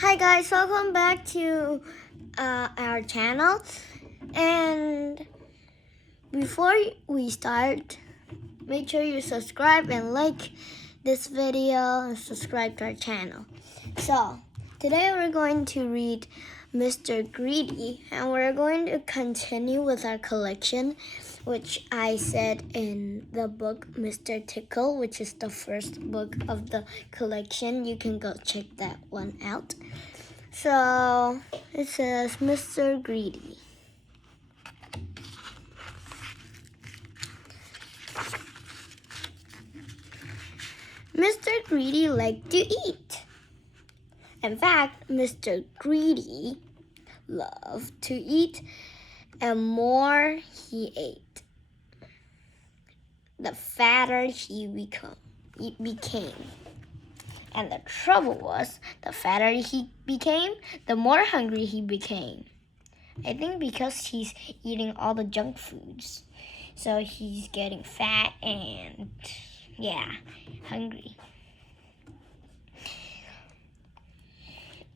Hi guys, welcome back to our channel. And before we start, make sure you subscribe and like this video and subscribe to our channel. So today we're going to read Mr.Greedy, and we're going to continue with our collection, which I said in the book Mr. Tickle, which is the first book of the collection. You can go check that one out. So it says Mr. Greedy. Mr. Greedy liked to eat. In fact, Mr. Greedy loved to eat, and more he ate, the fatter he became. And the trouble was, the fatter he became, the more hungry he became. I think because he's eating all the junk foods. So he's getting fat and, hungry.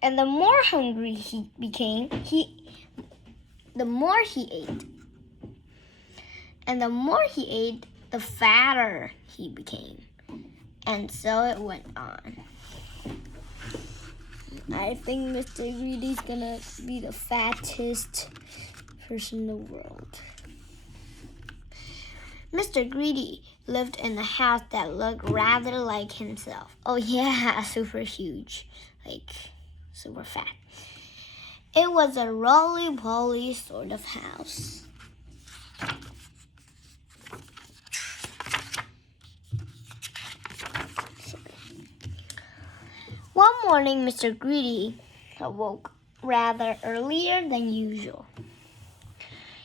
And the more hungry he became, the more he ate. And the more he ate, the fatter he became. And so it went on. I think Mr. Greedy's gonna be the fattest person in the world. Mr. Greedy lived in a house that looked rather like himself. Oh yeah, super huge, like super fat. It was a roly-poly sort of house. One morning, Mr. Greedy awoke rather earlier than usual.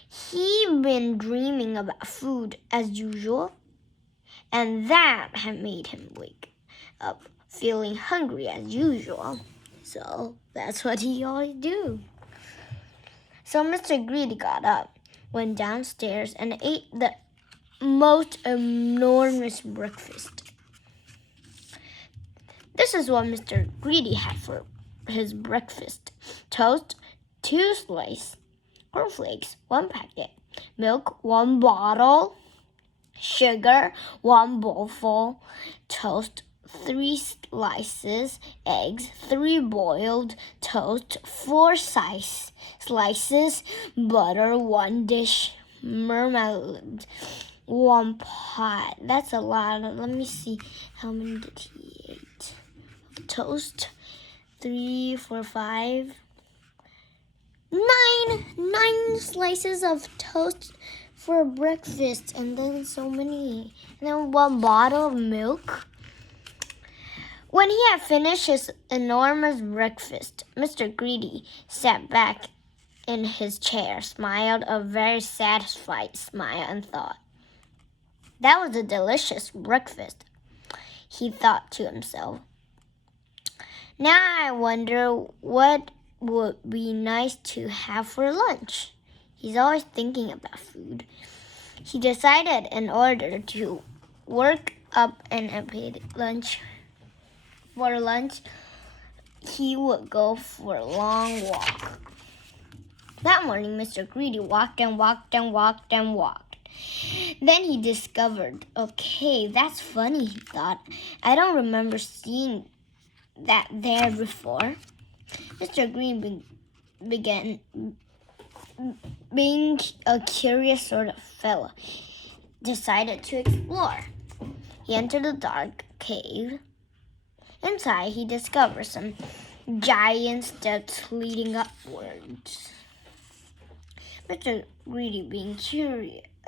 He'd been dreaming about food as usual, and that had made him wake up feeling hungry as usual. So that's what he always do. So Mr. Greedy got up, went downstairs, and ate the most enormous breakfast. This is what Mr. Greedy had for his breakfast: toast, 2 slices, cornflakes, 1 packet, milk, 1 bottle, sugar, 1 bowlful, toast, 3 slices, eggs, 3 boiled toast, 4 slices, butter, 1 dish, marmalade, 1 pot. That's a lot. Let me see how many did he eat. Toast, 3, 4, 5, 9 slices of toast for breakfast, and then so many, and then 1 bottle of milk. When he had finished his enormous breakfast, Mr. Greedy sat back in his chair, smiled a very satisfied smile, and thought, "That was a delicious breakfast," he thought to himself. "Now I wonder what would be nice to have for lunch." He's always thinking about food. He decided in order to work up an appetite for lunch, he would go for a long walk. That morning, Mr. Greedy walked and walked and walked and walked. Then he discovered, okay, that's funny, he thought. I don't remember seeing that there before. Mr. Green began being a curious sort of fellow. Decided to explore. He entered a dark cave. Inside, he discovered some giant steps leading upwards. Mr. Greedy, being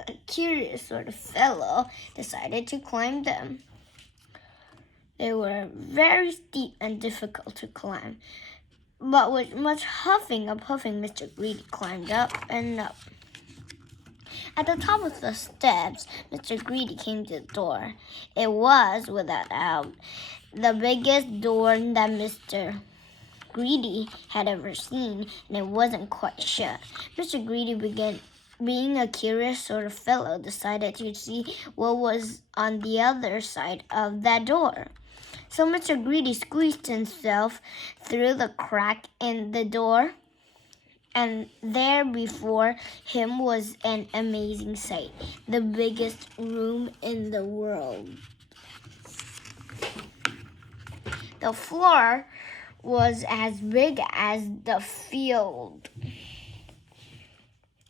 a curious sort of fellow, decided to climb them. They were very steep and difficult to climb, but with much huffing and puffing, Mr. Greedy climbed up and up. At the top of the steps, Mr. Greedy came to the door. It was, without doubt, the biggest door that Mr. Greedy had ever seen, and it wasn't quite shut. Mr. Greedy being a curious sort of fellow, decided to see what was on the other side of that door. So Mr. Greedy squeezed himself through the crack in the door, and there before him was an amazing sight, the biggest room in the world. The floor was as big as the field.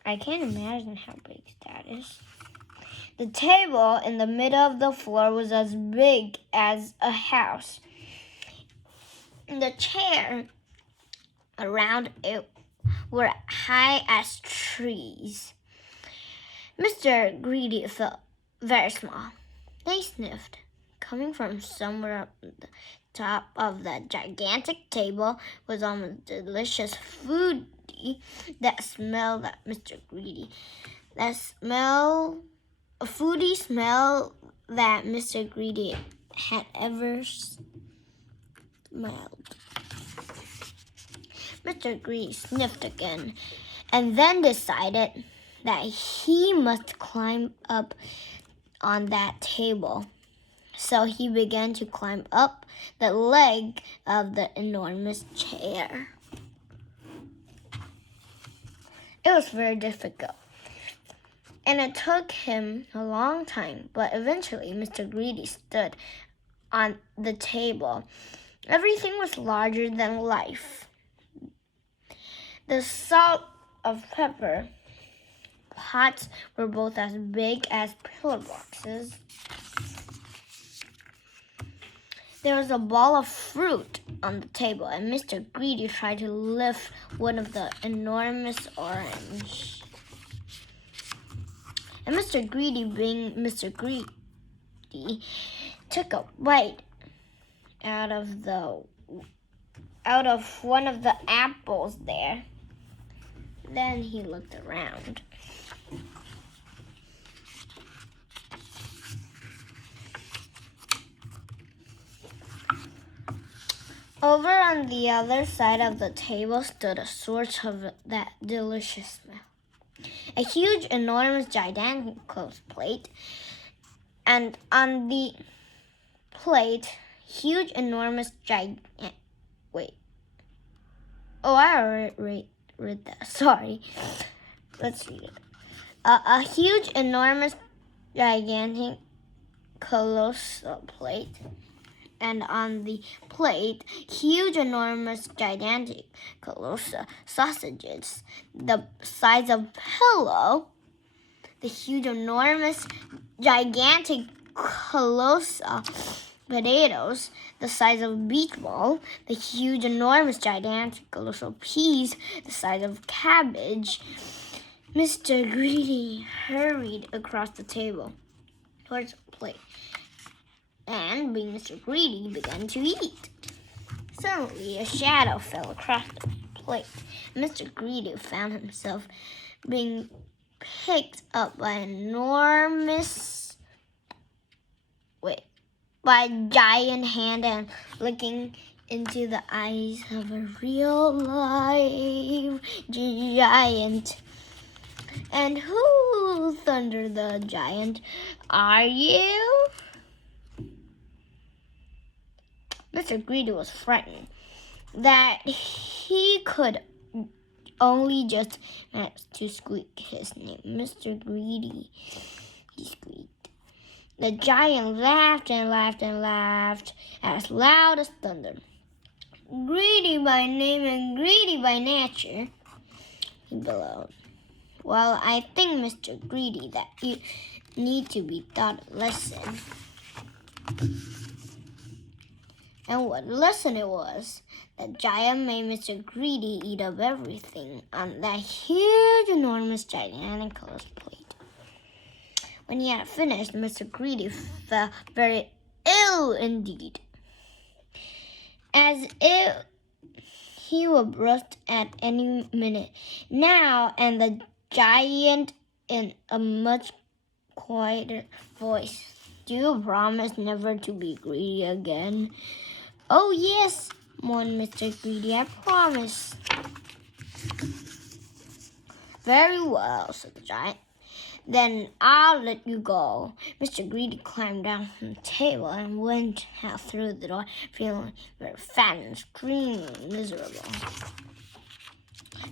I can't imagine how big that is. The table in the middle of the floor was as big as a house. The chair around it were high as trees. Mr. Greedy felt very small. They sniffed. Coming from somewhere up the top of the gigantic table was almost delicious foodie that smelled at Mr. Greedy. A foodie smell that Mr. Greedy had ever smelled. Mr. Greedy sniffed again and then decided that he must climb up on that table. So he began to climb up the leg of the enormous chair. It was very difficult, and it took him a long time, but eventually Mr. Greedy stood on the table. Everything was larger than life. The salt of pepper pots were both as big as pillar boxes. There was a ball of fruit on the table, and Mr. Greedy tried to lift one of the enormous orange. And Mr. Greedy, being Mr. Greedy, took a bite out of one of the apples there. Then he looked around. Over on the other side of the table stood a source of that delicious smell. A huge, enormous, gigantic clothes plate. And on the plate, huge, enormous, wait. Oh, I already read that. Sorry. Let's read it. A huge, enormous, gigantic, colossal plate. And on the plate, huge, enormous, gigantic, colossal sausages, the size of a pillow. The huge, enormous, gigantic, colossal potatoes, the size of a beach ball. The huge, enormous, gigantic, colossal peas, the size of cabbage. Mr. Greedy hurried across the table towards the plate, and being Mr. Greedy, began to eat. Suddenly, a shadow fell across the plate. Mr. Greedy found himself being picked up by by a giant hand and looking into the eyes of a real live giant. And who, thundered the giant, are you? Mr. Greedy was frightened that he could only just manage to squeak his name. Mr. Greedy, he squeaked. The giant laughed and laughed and laughed as loud as thunder. Greedy by name and greedy by nature, he bellowed. Well, I think, Mr. Greedy, that you need to be taught a lesson. And what lesson it was. The giant made Mr. Greedy eat up everything on that huge, enormous, gigantic colored plate. When he had finished, Mr. Greedy felt very ill indeed, as if he would burst at any minute now. And the giant, in a much quieter voice, do you promise never to be greedy again? Oh, yes, moaned Mr. Greedy, I promise. Very well, said the giant. then I'll let you go. Mr. Greedy climbed down from the table and went out through the door, feeling very fat and screaming miserable.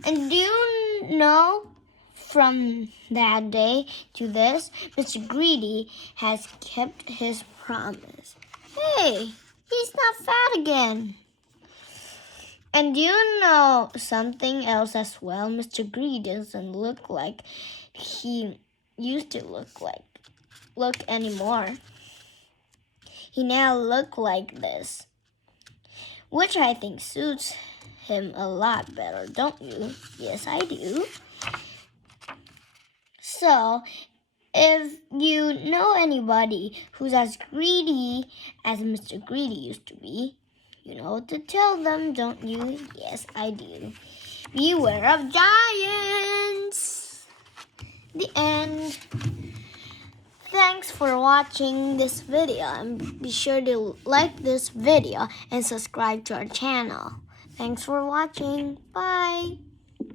And do you know, from that day to this, Mr. Greedy has kept his promise. Hey, he's not fat again. And do you know something else as well? Mr. Greedy doesn't look like he used to look anymore. He now looks like this, which I think suits him a lot better, don't you? Yes, I do. So, if you know anybody who's as greedy as Mr. Greedy used to be, you know what to tell them, don't you? Yes, I do. Beware of giants! The end. Thanks for watching this video, and be sure to like this video and subscribe to our channel. Thanks for watching. Bye!